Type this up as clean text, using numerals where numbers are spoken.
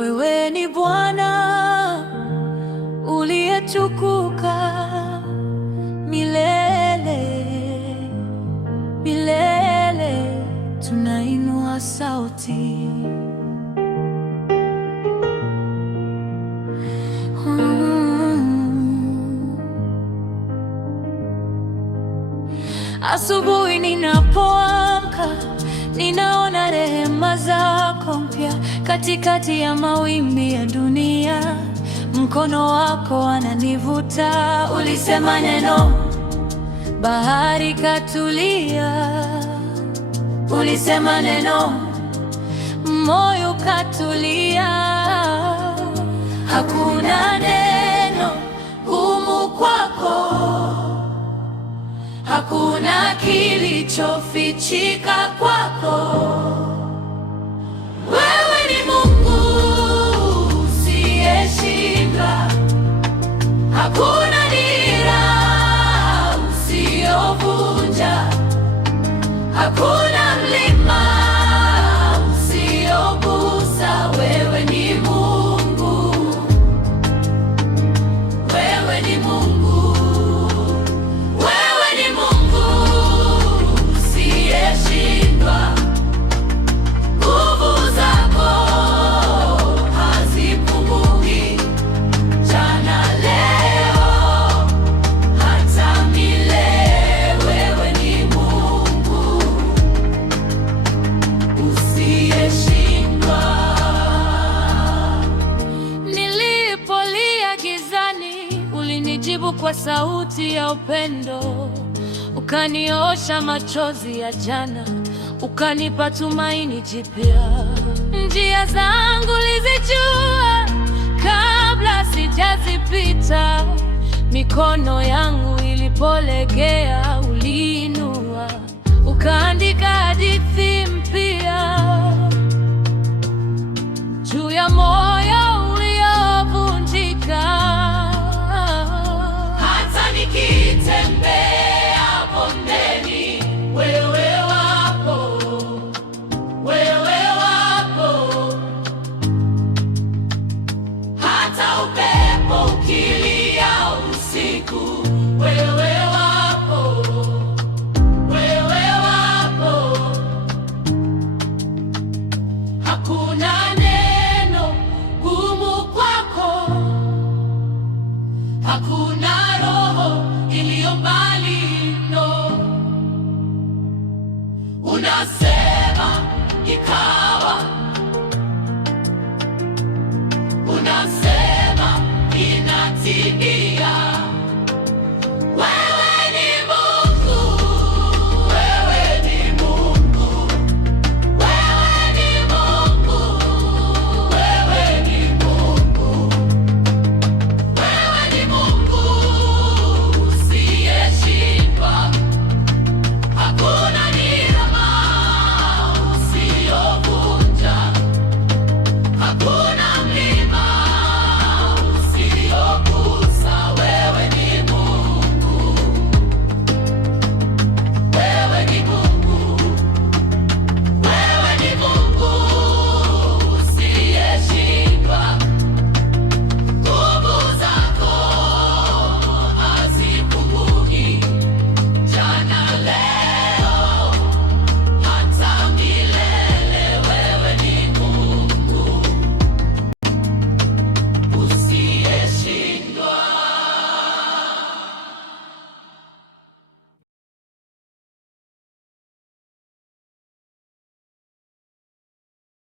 Wewe ni Bwana uliyetukuka milele milele, tunainua sauti Asubuhi ninapoamka, ninaona rehema zako mpya katikati ya mawimbi ya dunia. Mkono wako ananivuta, ulisema neno, bahari katulia. Ulisema neno, moyo katulia. Hakuna neno gumu kwako, hakuna kilichofichika kwako. Wewe ni Mungu usiyeshindwa, hakuna nira usiyovunja, hakuna mlima usiyogusa. Wewe ni Mungu, wewe ni Mungu. Ulinijibu kwa sauti ya upendo, ukaniosha machozi ya jana, ukanipa tumaini jipya. Njia zangu ulizijua kabla sijazipita, mikono yangu ilipolegea uliinua, ukaandika hadithi mpya juu ya moyo uliovunjika. Nikitembea bondeni, wewe wapo, wewe wapo. Hata upepo ukilia usiku, wewe wapo, wewe wapo. Hakuna neno gumu kwako, hakuna iliyo mbali, no. Unasema